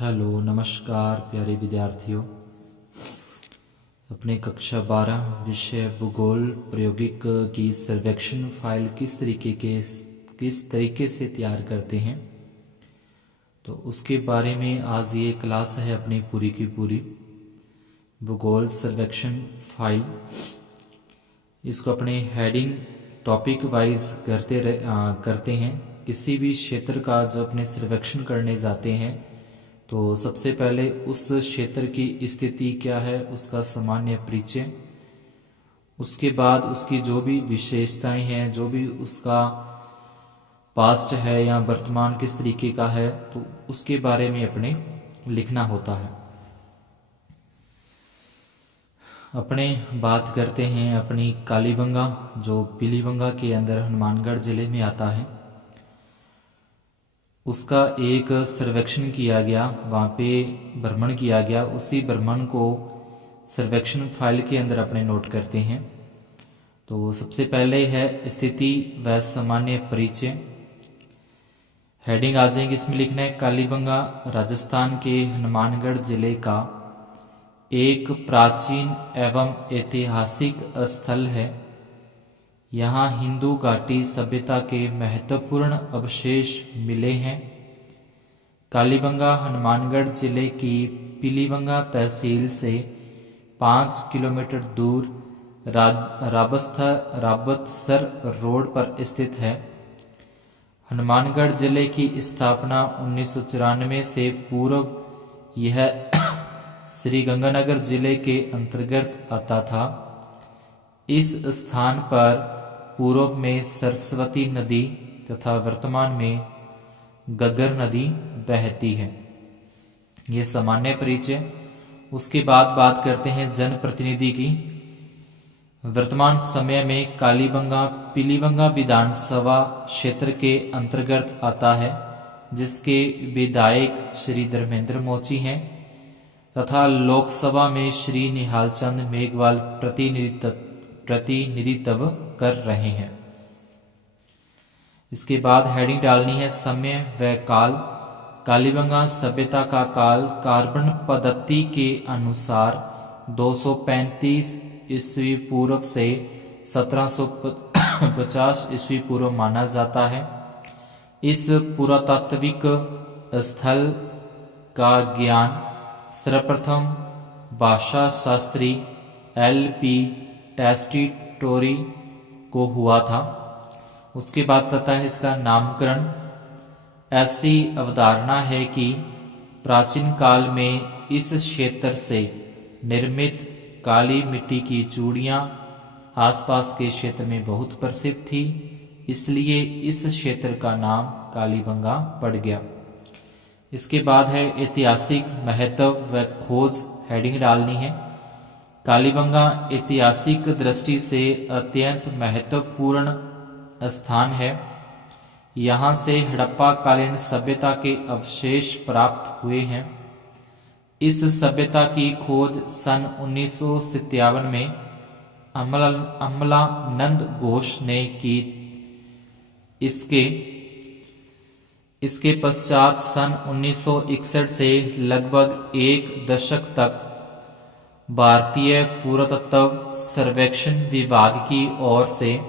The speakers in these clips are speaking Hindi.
हेलो नमस्कार प्यारे विद्यार्थियों। अपने कक्षा 12 विषय भूगोल प्रायोगिक की सर्वेक्षण फाइल किस तरीके से तैयार करते हैं, तो उसके बारे में आज ये क्लास है अपनी पूरी की पूरी। भूगोल सर्वेक्षण फाइल, इसको अपने हेडिंग टॉपिक वाइज करते हैं। किसी भी क्षेत्र का जो अपने सर्वेक्षण करने जाते हैं तो सबसे पहले उस क्षेत्र की स्थिति क्या है, उसका सामान्य परिचय, उसके बाद उसकी जो भी विशेषताएं हैं, जो भी उसका पास्ट है या वर्तमान किस तरीके का है, तो उसके बारे में अपने लिखना होता है। अपने बात करते हैं अपनी कालीबंगा, जो पीलीबंगा के अंदर हनुमानगढ़ जिले में आता है। उसका एक सर्वेक्षण किया गया, वहाँ पे भ्रमण किया गया। उसी भ्रमण को सर्वेक्षण फाइल के अंदर अपने नोट करते हैं। तो सबसे पहले है स्थिति व सामान्य परिचय। हेडिंग आ जाएगी, इसमें लिखना है कालीबंगा राजस्थान के हनुमानगढ़ जिले का एक प्राचीन एवं ऐतिहासिक स्थल है। यहाँ हिंदू घाटी सभ्यता के महत्वपूर्ण अवशेष मिले हैं। कालीबंगा हनुमानगढ़ जिले की पीलीबंगा तहसील से 5 किलोमीटर दूर राबतसर रोड पर स्थित है। हनुमानगढ़ जिले की स्थापना 1994 से पूर्व यह श्री गंगानगर जिले के अंतर्गत आता था। इस स्थान पर पूर्व में सरस्वती नदी तथा वर्तमान में गग्गर नदी बहती है। ये सामान्य परिचय। उसके बाद बात करते हैं जनप्रतिनिधि की। वर्तमान समय में कालीबंगा पीलीबंगा विधानसभा क्षेत्र के अंतर्गत आता है, जिसके विधायक श्री धर्मेंद्र मोची हैं तथा लोकसभा में श्री निहालचंद मेघवाल प्रतिनिधित्व कर रहे हैं। इसके बाद हेडिंग डालनी है समय व काल। कालीबंगा सभ्यता का काल कार्बन पद्धति के अनुसार 235 ईस्वी पूर्व से 1750 ईस्वी पूर्व माना जाता है। इस पुरातात्विक स्थल का ज्ञान सर्वप्रथम भाषा शास्त्री L.P. टेस्टिटोरी को हुआ था। उसके बाद आता है इसका नामकरण। ऐसी अवधारणा है कि प्राचीन काल में इस क्षेत्र से निर्मित काली मिट्टी की चूड़ियां आसपास के क्षेत्र में बहुत प्रसिद्ध थी, इसलिए इस क्षेत्र का नाम कालीबंगा पड़ गया। इसके बाद है ऐतिहासिक महत्व व खोज। हेडिंग डालनी है कालीबंगा ऐतिहासिक दृष्टि से अत्यंत महत्वपूर्ण स्थान है। यहाँ से हड़प्पा कालीन सभ्यता के अवशेष प्राप्त हुए हैं। इस सभ्यता की खोज सन 1957 में अमलानंद घोष ने की। इसके पश्चात सन 1961 से लगभग एक दशक तक भारतीय पुरातत्व सर्वेक्षण विभाग की ओर से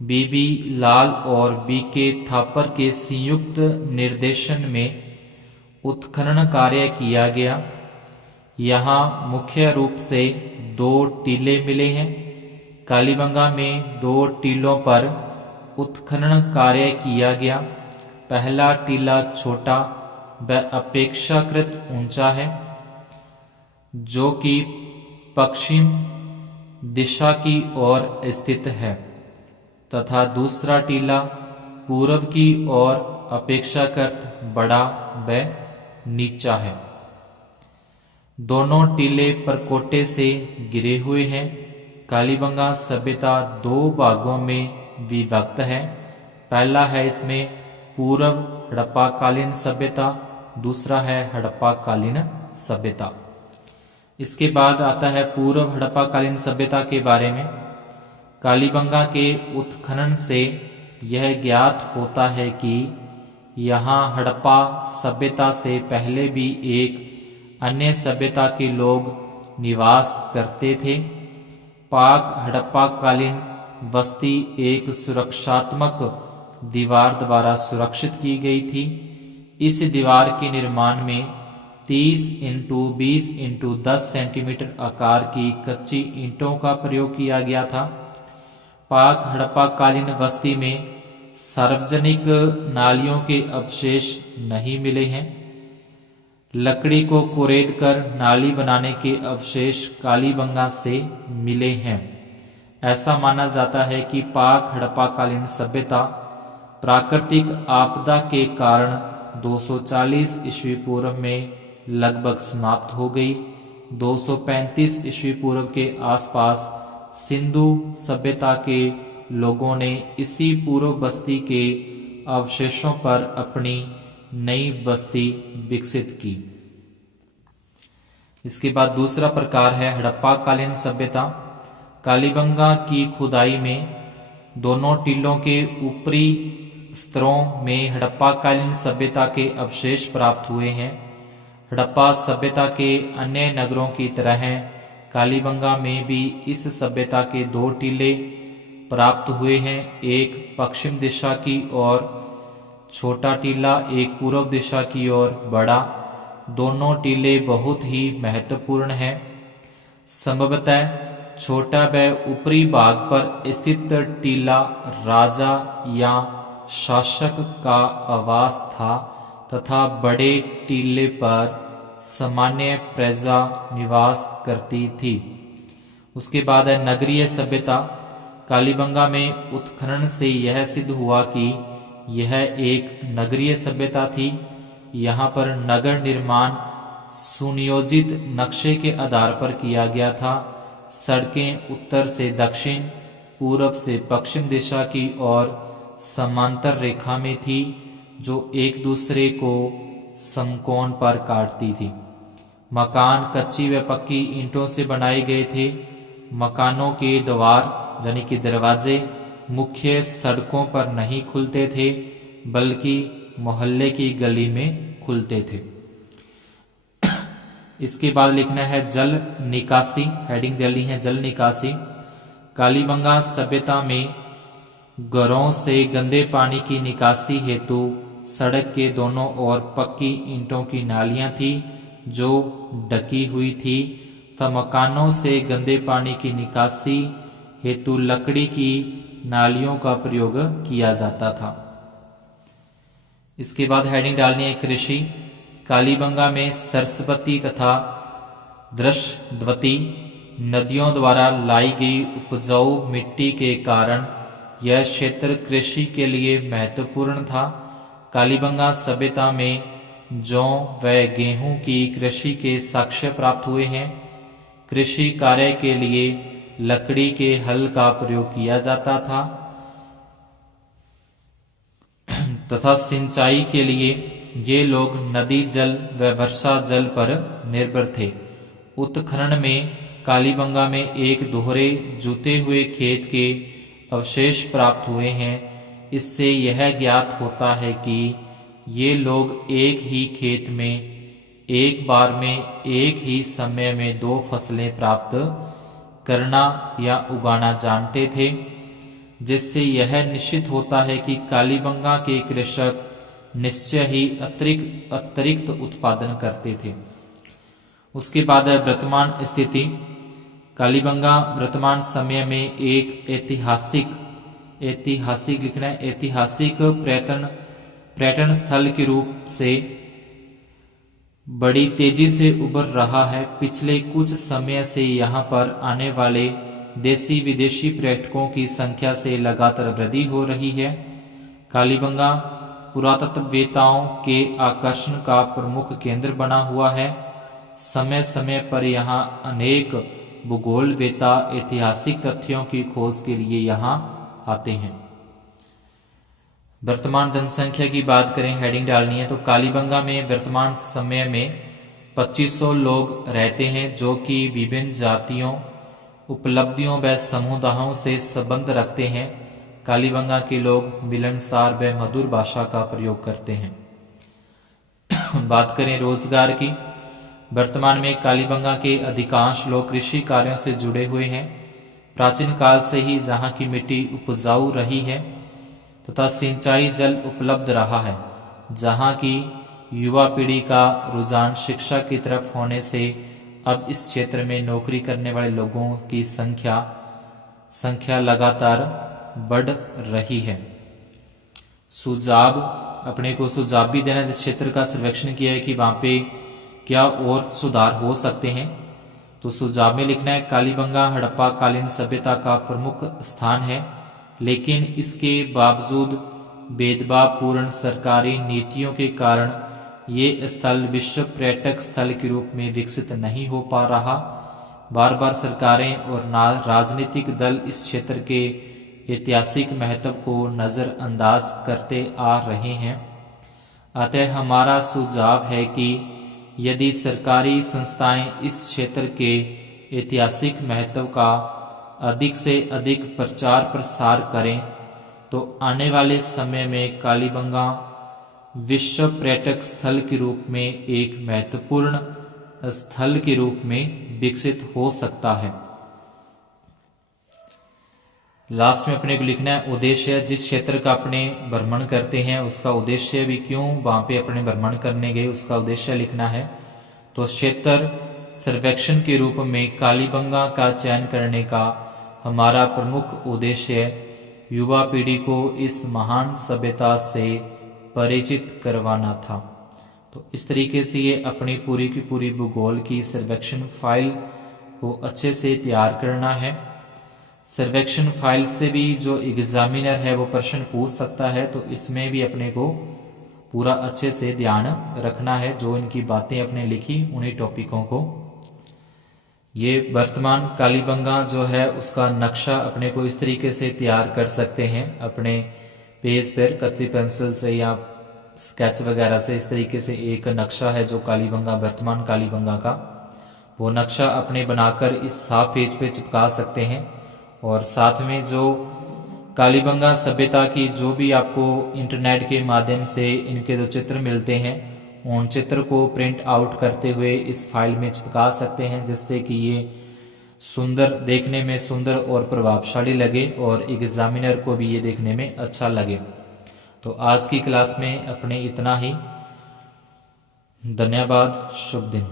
बीबी लाल और बीके थापर के संयुक्त निर्देशन में उत्खनन कार्य किया गया। यहाँ मुख्य रूप से 2 टीले मिले हैं। कालीबंगा में 2 टीलों पर उत्खनन कार्य किया गया। पहला टीला छोटा व अपेक्षाकृत ऊंचा है, जो कि पश्चिम दिशा की ओर स्थित है, तथा दूसरा टीला पूर्व की ओर अपेक्षाकृत बड़ा व नीचा है। दोनों टीले परकोटे से घिरे हुए हैं। कालीबंगा सभ्यता 2 भागों में विभक्त है। पहला है इसमें पूर्व हड़प्पाकालीन सभ्यता, दूसरा है हड़प्पाकालीन सभ्यता। इसके बाद आता है पूर्व हड़प्पाकालीन सभ्यता के बारे में। कालीबंगा के उत्खनन से यह ज्ञात होता है कि यहाँ हड़प्पा सभ्यता से पहले भी एक अन्य सभ्यता के लोग निवास करते थे। पाक हड़प्पा कालीन बस्ती एक सुरक्षात्मक दीवार द्वारा सुरक्षित की गई थी। इस दीवार के निर्माण में 30 इंटू 20 इंटू 10 सेंटीमीटर आकार की कच्ची ईंटों का प्रयोग किया गया था। पाक हड़प्पा कालीन बस्ती में सार्वजनिक नालियों के अवशेष नहीं मिले हैं। लकड़ी को कुरेद कर नाली बनाने के अवशेष कालीबंगा से मिले हैं। ऐसा माना जाता है कि पाक हड़प्पा कालीन सभ्यता प्राकृतिक आपदा के कारण 240 ईस्वी पूर्व में लगभग समाप्त हो गई। 235 ईस्वी पूर्व के आसपास सिंधु सभ्यता के लोगों ने इसी पूर्व बस्ती के अवशेषों पर अपनी नई बस्ती विकसित की। इसके बाद दूसरा प्रकार है हड़प्पा कालीन सभ्यता। कालीबंगा की खुदाई में दोनों टीलों के ऊपरी स्तरों में हड़प्पा कालीन सभ्यता के अवशेष प्राप्त हुए हैं। हड़प्पा सभ्यता के अन्य नगरों की तरह कालीबंगा में भी इस सभ्यता के 2 टीले प्राप्त हुए हैं, एक पश्चिम दिशा की ओर छोटा टीला, एक पूर्व दिशा की ओर बड़ा। दोनों टीले बहुत ही महत्वपूर्ण हैं। संभवतः छोटा व ऊपरी भाग पर स्थित टीला राजा या शासक का आवास था तथा बड़े टीले पर सामान्य प्रजा निवास करती थी। उसके बाद है नगरीय सभ्यता। कालीबंगा में उत्खनन से यह सिद्ध हुआ कि यह एक नगरीय सभ्यता थी। यहाँ पर नगर निर्माण सुनियोजित नक्शे के आधार पर किया गया था। सड़कें उत्तर से दक्षिण, पूर्व से पश्चिम दिशा की ओर समांतर रेखा में थी, जो एक दूसरे को समकोण पर काटती थी। मकान कच्ची व पक्की ईंटों से बनाए गए थे। मकानों के द्वार यानी कि दरवाजे मुख्य सड़कों पर नहीं खुलते थे, बल्कि मोहल्ले की गली में खुलते थे। इसके बाद लिखना है जल निकासी। हेडिंग डाली है जल निकासी। कालीबंगा सभ्यता में घरों से गंदे पानी की निकासी हेतु सड़क के दोनों ओर पक्की ईंटों की नालियां थी जो ढकी हुई थी, तथा मकानों से गंदे पानी की निकासी हेतु लकड़ी की नालियों का प्रयोग किया जाता था। इसके बाद हेडिंग डालनी है कृषि। कालीबंगा में सरस्वती तथा दृशद्वती नदियों द्वारा लाई गई उपजाऊ मिट्टी के कारण यह क्षेत्र कृषि के लिए महत्वपूर्ण था। कालीबंगा सभ्यता में जौ व गेहूं की कृषि के साक्ष्य प्राप्त हुए हैं। कृषि कार्य के लिए लकड़ी के हल का प्रयोग किया जाता था तथा सिंचाई के लिए ये लोग नदी जल व वर्षा जल पर निर्भर थे। उत्खनन में कालीबंगा में एक दोहरे जुते हुए खेत के अवशेष प्राप्त हुए हैं। इससे यह ज्ञात होता है कि ये लोग एक ही खेत में एक बार में एक ही समय में 2 फसलें प्राप्त करना या उगाना जानते थे, जिससे यह निश्चित होता है कि कालीबंगा के कृषक निश्चय ही अतिरिक्त उत्पादन करते थे। उसके बाद है वर्तमान स्थिति। कालीबंगा वर्तमान समय में एक ऐतिहासिक लिखना है ऐतिहासिक पर्यटन स्थल के रूप से बड़ी तेजी से उभर रहा है। पिछले कुछ समय से यहाँ पर आने वाले देशी विदेशी पर्यटकों की संख्या से लगातार वृद्धि हो रही है। कालीबंगा पुरातत्ववेत्ताओं के आकर्षण का प्रमुख केंद्र बना हुआ है। समय समय पर यहाँ अनेक भूगोलवेत्ता ऐतिहासिक तथ्यों की खोज के लिए यहाँ आते हैं। वर्तमान जनसंख्या की बात करें, हेडिंग डालनी है तो कालीबंगा में वर्तमान समय में 2500 लोग रहते हैं, जो कि विभिन्न जातियों, उपलब्धियों व समुदायों से संबंध रखते हैं। कालीबंगा के लोग मिलनसार व मधुर भाषा का प्रयोग करते हैं। बात करें रोजगार की, वर्तमान में कालीबंगा के अधिकांश लोग कृषि कार्यों से जुड़े हुए हैं। प्राचीन काल से ही जहाँ की मिट्टी उपजाऊ रही है तथा सिंचाई जल उपलब्ध रहा है, जहाँ की युवा पीढ़ी का रुझान शिक्षा की तरफ होने से अब इस क्षेत्र में नौकरी करने वाले लोगों की संख्या लगातार बढ़ रही है। सुझाव, अपने को सुझाव भी देना जिस क्षेत्र का सर्वेक्षण किया है कि वहां पे क्या और सुधार हो सकते हैं। तो सुझाव में लिखना है कालीबंगा हड़प्पा कालीन सभ्यता का प्रमुख स्थान है, लेकिन इसके बावजूद भेदभावपूर्ण सरकारी नीतियों के कारण ये स्थल विश्व पर्यटक स्थल के रूप में विकसित नहीं हो पा रहा। बार बार सरकारें और राजनीतिक दल इस क्षेत्र के ऐतिहासिक महत्व को नजरअंदाज करते आ रहे हैं। अतः हमारा सुझाव है कि यदि सरकारी संस्थाएं इस क्षेत्र के ऐतिहासिक महत्व का अधिक से अधिक प्रचार प्रसार करें तो आने वाले समय में कालीबंगा विश्व पर्यटक स्थल के रूप में एक महत्वपूर्ण स्थल के रूप में विकसित हो सकता है। लास्ट में अपने को लिखना है उद्देश्य, जिस क्षेत्र का अपने भ्रमण करते हैं उसका उद्देश्य भी, क्यों वहां पे अपने भ्रमण करने गए उसका उद्देश्य लिखना है। तो क्षेत्र सर्वेक्षण के रूप में कालीबंगा का चयन करने का हमारा प्रमुख उद्देश्य युवा पीढ़ी को इस महान सभ्यता से परिचित करवाना था। तो इस तरीके से ये अपनी पूरी की पूरी भूगोल की सर्वेक्षण फाइल को अच्छे से तैयार करना है। सर्वेक्षण फाइल से भी जो एग्जामिनर है वो प्रश्न पूछ सकता है, तो इसमें भी अपने को पूरा अच्छे से ध्यान रखना है। जो इनकी बातें अपने लिखी उन्हीं टॉपिकों को, ये वर्तमान कालीबंगा जो है उसका नक्शा अपने को इस तरीके से तैयार कर सकते हैं अपने पेज पर कच्ची पेंसिल से या स्केच वगैरह से। इस तरीके से एक नक्शा है जो कालीबंगा, वर्तमान कालीबंगा का, वो नक्शा अपने बनाकर इस हाफ पेज पे चिपका सकते हैं। और साथ में जो कालीबंगा सभ्यता की जो भी आपको इंटरनेट के माध्यम से इनके जो चित्र मिलते हैं उन चित्र को प्रिंट आउट करते हुए इस फाइल में चिपका सकते हैं, जिससे कि ये सुंदर, देखने में सुंदर और प्रभावशाली लगे और एग्जामिनर को भी ये देखने में अच्छा लगे। तो आज की क्लास में अपने इतना ही। धन्यवाद। शुभ दिन।